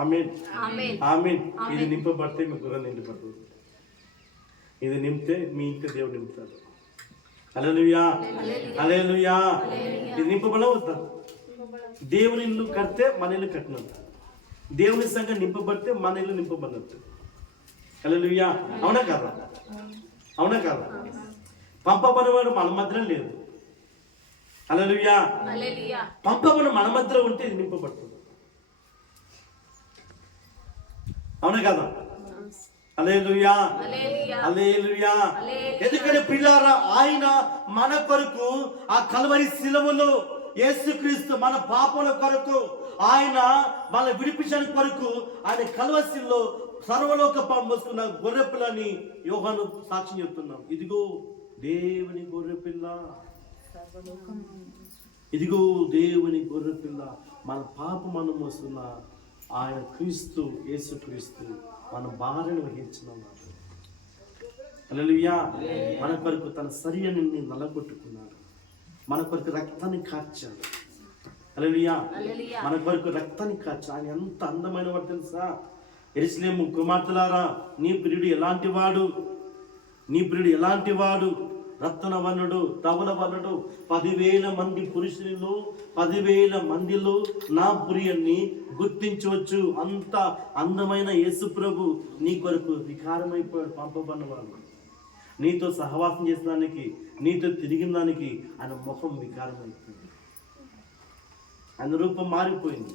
ఆమేన్, ఆమేన్. ఆమేన్. ఇది నింపబడితే మీ గుర్రం నింపబడుతుంది. ఇది నింపితే మీ ఇంటి దేవుడు నింపుతాడు. హల్లెలూయా, హల్లెలూయా. ఇది నింపబడవద్దా? దేవుని ఇల్లు కడితే మన ఇల్లు కట్టినట్టు, దేవుని సంఘం నింపబడితే మన ఇల్లు నింపబడినట్టు. హల్లెలూయా. అవునా కదా? అవునా కదా? పంపబడినవాడు మన మధ్యలో లేదు. హల్లెలూయా. హల్లెలూయా. పంపబడిన మన మధ్యలో ఉంటే ఇది నింపబడుతుంది. అవునా కదా? హల్లెలూయా, హల్లెలూయా. హల్లెలూయా. ఎందుకంటే ప్రియులారా, ఆయన మన కొరకు ఆ కల్వరి శిలువలో యేసుక్రీస్తు మన పాపల కొరకు, ఆయన మన విడిపించడానికి కొరకు ఆయన కల్వరి శిలువలో సర్వలోక మోసుకున్న గొర్రెపిల్లని యోహాను సాక్ష్యం చెప్తున్నాం. ఇదిగో దేవుని గొర్రెపిల్ల, ఇదిగో దేవుని గొర్రెపిల్ల, మన పాప మనం మోస్తున్న ఆయన క్రీస్తు, యేసుక్రీస్తు మన భార్యను వహించినాడు. హల్లెలూయా. మన కొరకు తన శరీరాన్ని నలగొట్టుకున్నాడు, మన కొరకు రక్తాన్ని కార్చాడు. హల్లెలూయా. మన కొరకు రక్తాన్ని కార్చాడు. ఆయన ఎంత అందమైన వాడు తెలుసా? యెరూషలేము కుమార్తెలారా, నీ ప్రియుడు ఎలాంటి వాడు, నీ ప్రియుడు ఎలాంటి వాడు, రత్నవర్ణుడు, ధవలవర్ణుడు, 10,000 మంది పురుషులలో 10,000 మందిలో నా ప్రియుణ్ణి గుర్తించవచ్చు. అంత అందమైన యేసు ప్రభు నీ కొరకు వికారమైపోయాడు. పంపబడినవాడు నీతో సహవాసం చేసిన దానికి, నీతో తిరిగిన దానికి ఆయన ముఖం వికారమైపోయింది, ఆయన రూపం మారిపోయింది.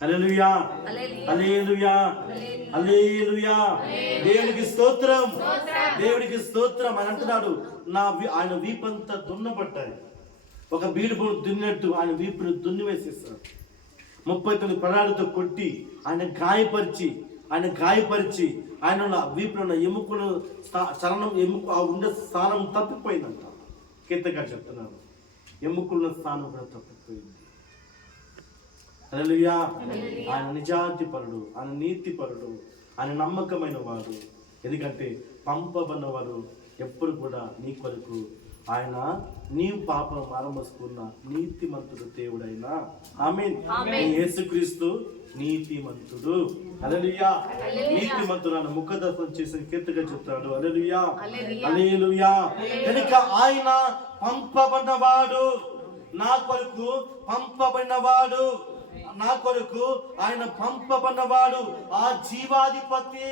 హల్లెలూయా, హల్లెలూయా, హల్లెలూయా. దేవునికి స్తోత్రం, దేవునికి స్తోత్రం. అని అంటున్నాడు, ఆయన వీపంతా దున్నబట్టాయి, ఒక బీడు దున్నట్టు ఆయన వీపును దున్ని వేసేస్తాడు. 39 పరాలతో కొట్టి ఆయన గాయపరిచి ఆయన వీపులో ఉన్న ఎముకను చలనం, ఎముక ఉండే స్థానం తప్పిపోయిందంట. కీర్తనకారుడు చెప్తున్నాడు, ఎముకల స్థానం కూడా తప్పిపోయింది. హల్లెలూయా. ఆయన నిజాతి పరుడు, ఆయన నీతి పరుడు, ఆయన నమ్మకమైన వాడు. ఎందుకంటే పంపబడిన వాడు ఎప్పుడు కూడా నీ కొరకు, ఆయన నీవు పాపం ఆరంభిస్తున్న నీతిమంతుడు దేవుడైన ఆమేన్. యేసుక్రీస్తు నీతిమంతుడు. హల్లెలూయా. నీతిమంతుడు ఆయన ముఖదర్శనం చేసిన కీర్తిగా చెప్తాడు. హల్లెలూయా, హల్లెలూయా. కనుక ఆయన పంపబడినవాడు, నా కొరకు పంపబడినవాడు, నా కొరకు ఆయన పంపబడినవాడు. ఆ జీవాధిపతి,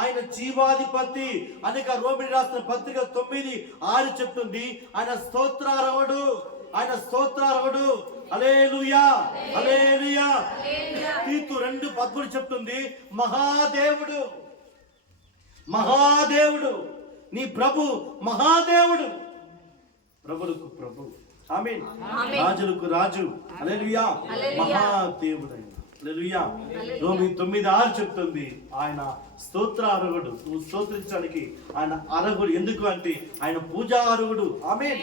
ఆయన జీవాధిపతి. అనేక రోమిలి రాసిన పత్రిక 9:6 చెప్తుంది, ఆయన స్తోత్రార్హుడు, ఆయన స్తోత్రార్హుడు. హల్లెలూయా, హల్లెలూయా. తీతు 2:13 చెప్తుంది, మహాదేవుడు, మహాదేవుడు, నీ ప్రభు మహాదేవుడు, ప్రభులకు ప్రభు, ఆమేన్, రాజులకు రాజు. హల్లెలూయా, మహాదేవుడైన. హల్లెలూయా. రోమి 9:6 చెప్తుంది, ఆయన స్తోత్రార్హుడు. నువ్వు స్తోత్రించడానికి ఆయన అర్హుడు. ఎందుకు అంటే ఆయన పూజార్హుడు. ఆమేన్,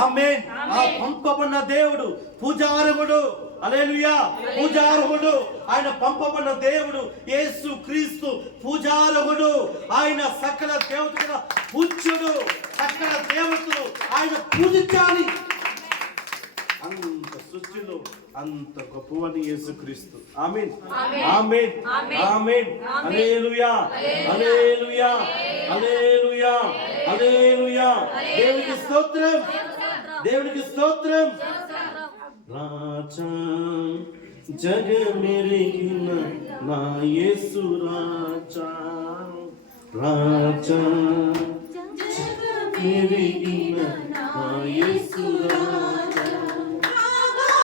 ఆమేన్. ఆ పంపబడిన దేవుడు పూజార్హుడు. హల్లెలూయా, పూజార్హుడు. ఆయన పంపబడిన దేవుడు యేసు క్రీస్తు పూజార్హుడు. ఆయన సకల దేవతల పూజ్యుడు. సకల దేవతలు ఆయన పూజించాలి. అంత సృష్టిలో అంత గొప్పవాడి యేసుక్రీస్తు. ఆమేన్, ఆమేన్, ఆమేన్. హల్లెలూయా, హల్లెలూయా, హల్లెలూయా, హల్లెలూయా. దేవునికి స్తోత్రం, దేవునికి స్తోత్రం. రాజా జగమెరిగిన నా యేసు రాజా, రాజా జగమెరిగిన నా యేసు రాజా,